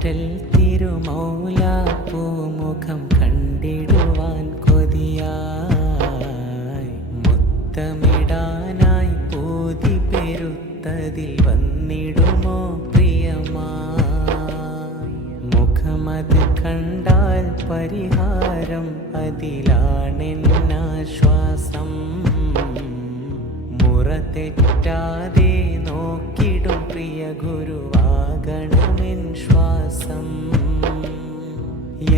മുത്താറ്റൽ തിരുമൗല പൂമുഖം കണ്ടിടുവാൻ കൊതിയായി മുത്തമിടാനായി പൂതി പെരുത്തതിൽ വന്നിടുമോ പ്രിയമായി മുഖമത് കണ്ടാൽ പരിഹാരം അതിലാണെന്നാശ്വാസം മുറ തെറ്റാതെ നോക്കിടും പ്രിയ ഗുരുവാകണമെൻ ശ്വാസം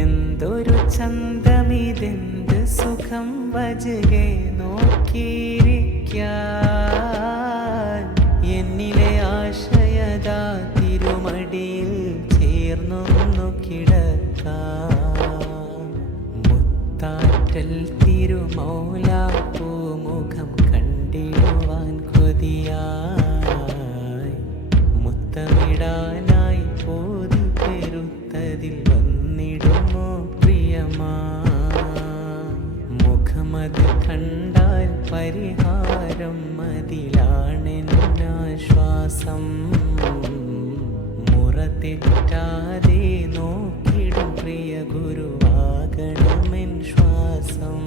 എന്തൊരു ചന്തമിതെന്ത് സുഖം വജകെ നോക്കിയിരിക്കാൻ എന്നിലെ ആശയതാ തിരുമടിയിൽ ചേർന്നൊന്നു കിടക്കാം മുത്താറ്റൽ തിരുമൗല പൂമുഖം കണ്ടിടുവാൻ കൊതിയായി മുത്തമിടാനായി പോതി പെരുത്തതിൽ വന്നിടുമോ പ്രിയമാ മുഖമത് കണ്ടാൽ പരിഹാരം അതിലാണെന്നാശ്വാസം മുറ തെറ്റാതെ നോക്കിടും പ്രിയ ഗുരുവാകണമെൻ ശ്വാസം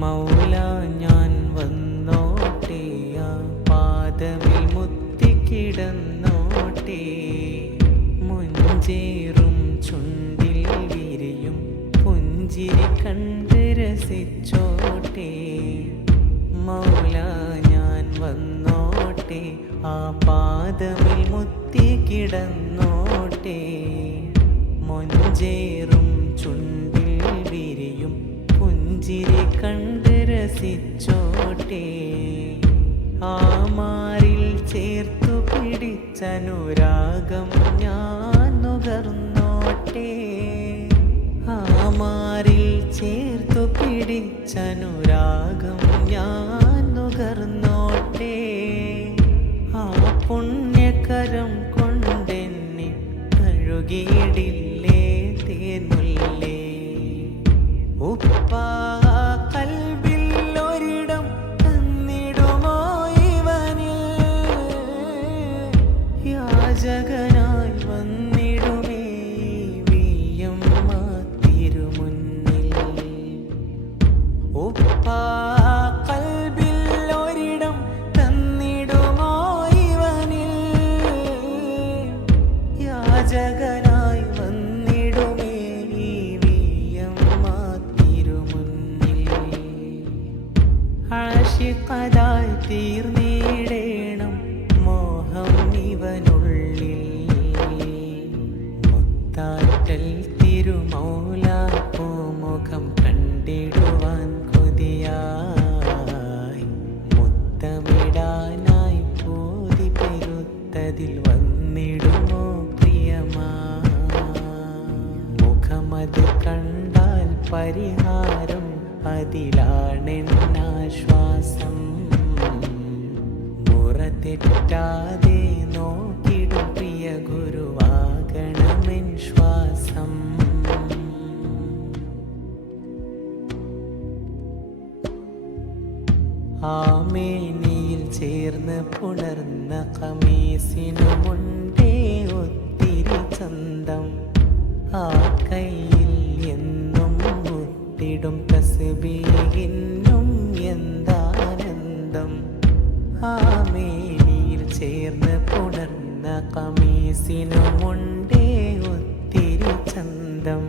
മൗല ഞാൻ വന്നോട്ടെ ആ പാദമിൽ മുത്തിക്കിടന്നോട്ടെ മുഞ്ചേറും ചുണ്ടിൽ വിരിയും പുഞ്ചിരി കണ്ട് രസിച്ചോട്ടെ മൗല ഞാൻ വന്നോട്ടെ ആ പാദമിൽ മുത്തിക്കിടന്നോട്ടെ മുഞ്ചേറും ചുണ്ടിൽ വിരിയും പുഞ്ചിരി കണ്ട് രസിച്ചോട്ടെ ആ മാറിൽ ചേർത്തു പിടിച്ചനുരാഗം ഞാൻ നുകർന്നോട്ടെ ആ മാറിൽ ചേർത്തു പിടിച്ചനുരാഗം ഞാൻ നുകർന്നോട്ടെ ആ പുണ്യകരം കൊണ്ടെന്നെ കഴുകിയിടില്ലേ തേനുല്ലേ ഉപ്പാ കൽബിൽ ഒരിടം തന്നിടുമോ ഇവനിൽ യാചകനായി വന്നിടുമേ വിയമ്മ തിരുമുന്നിൽ ഉപ്പാ കൽബിൽ ഒരിടം തന്നിടുമോ ഇവനിൽ യാചകനായി വന്നിടുമേ ആശിഖതായി തീർന്നിടേണം മോഹം ഇവനുള്ളിൽ മുത്താറ്റൽ തിരുമൗല പൂമുഖം കണ്ടിടുവാൻ കൊതിയായി മുത്തമിടാനായി പോതി പെരുത്തതിൽ വന്നിടുമോ പ്രിയമാ മുഖമത് കണ്ടാൽ പരിഹാരം അതിലാണെന്നാശ്വാസം മുറ തെറ്റാതെ നോക്കിടും പ്രിയ ഗുരുവാകണമെൻ ശ്വാസം ആമേനിയിൽ ചേർന്ന് പുണർന്ന ഖമീസിനുമുണ്ടേ ഒത്തിരി ചന്തം ആ കയ്യിൽ എന്നും മുത്തിടും തസ്ബീഹിനും എന്താനന്ദം ആമേനിയിൽ ചേർന്ന് പുണർന്ന ഖമീസിനുമുണ്ടേ ഒത്തിരി ചന്തം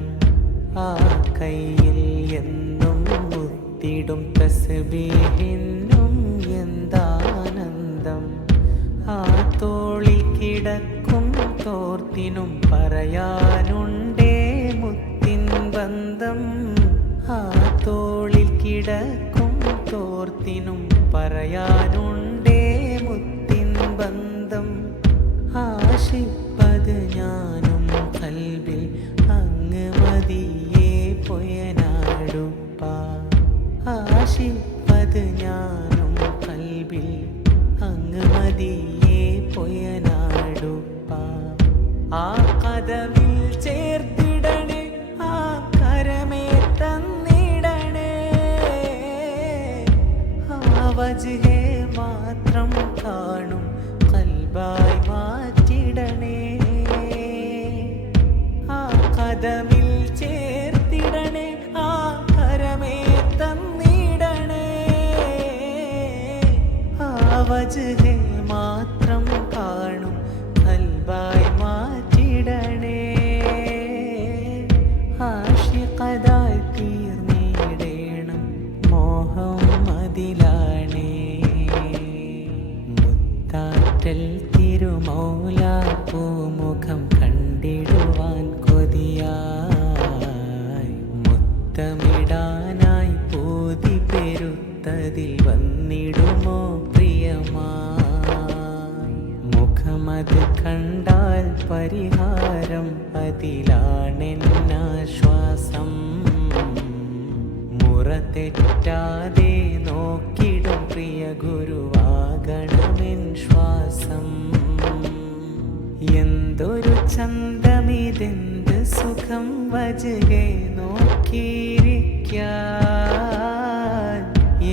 ആ കയ്യിൽ എന്നും മുത്തിടും തസ്ബീഹിനും എന്താനന്ദം ആ തോളിൽ കിടക്കും തോർത്തിനും പറയാനുണ്ടേ മുത്തിൻ ബന്ധം ആ തോളിൽ കിടക്കും തോർത്തിനും പറയാനുണ്ടേ മുത്തിൻ ബന്ധം ആശിപ്പത് ഞാനും കൽബിൽ അങ്ങ് മതിയേ പൊയനാടുപ്പ ആശിപ്പത് ഞാനും കൽബിൽ അങ്ങ് മതിയേ പൊയനാടുപ്പ ആ കദമിൽ ചേർത്തിടണേ ആ കരമേ തന്നിടണേ ആ വജ്ഹേ മാത്രം വജ്ഹെ മാത്രം കാണും ഖൽബായി മാറ്റിടണേ. ആശിഖതായി തീർന്നിടേണം മോഹം അതിലാണേ. മുത്താറ്റൽ തിരുമൗല പൂമുഖം കണ്ടിടുവാൻ കൊതിയായി. മുത്തമിടാനായി പൂതി പെരുത്തതിൽ വന്നിടുമോ പ്രിയമായി. മുഖമത് കണ്ടാൽ പരിഹാരം അതിലാണെന്നാശ്വാസം. മുറ തെറ്റാതെ നോക്കിടും പ്രിയ ഗുരുവാകണമെൻ ശ്വാസം. എന്തൊരു ചന്തമിതെന്ത് സുഖം വജ്ഹെ നോക്കിയിരിക്കാൻ.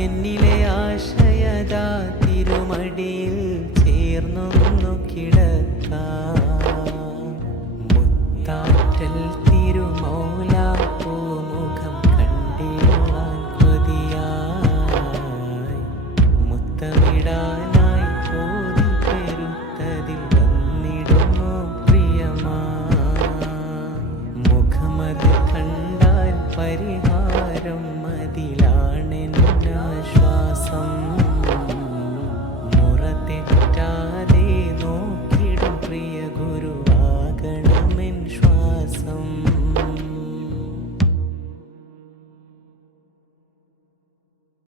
എന്നിലെ ആശയതാ തിരുമടിയിൽ ചേർന്നൊന്നു കിടക്കാം. മുത്താറ്റൽ തിരുമൗല പൂമുഖം കണ്ടിടുവാൻ കൊതിയായി. മുത്തമിടാനായി പോതി പെരുത്തതിൽ വന്നിടുമോ പ്രിയമായി. മുഖമത് കണ്ടാൽ പരിഹാരം മതിൽ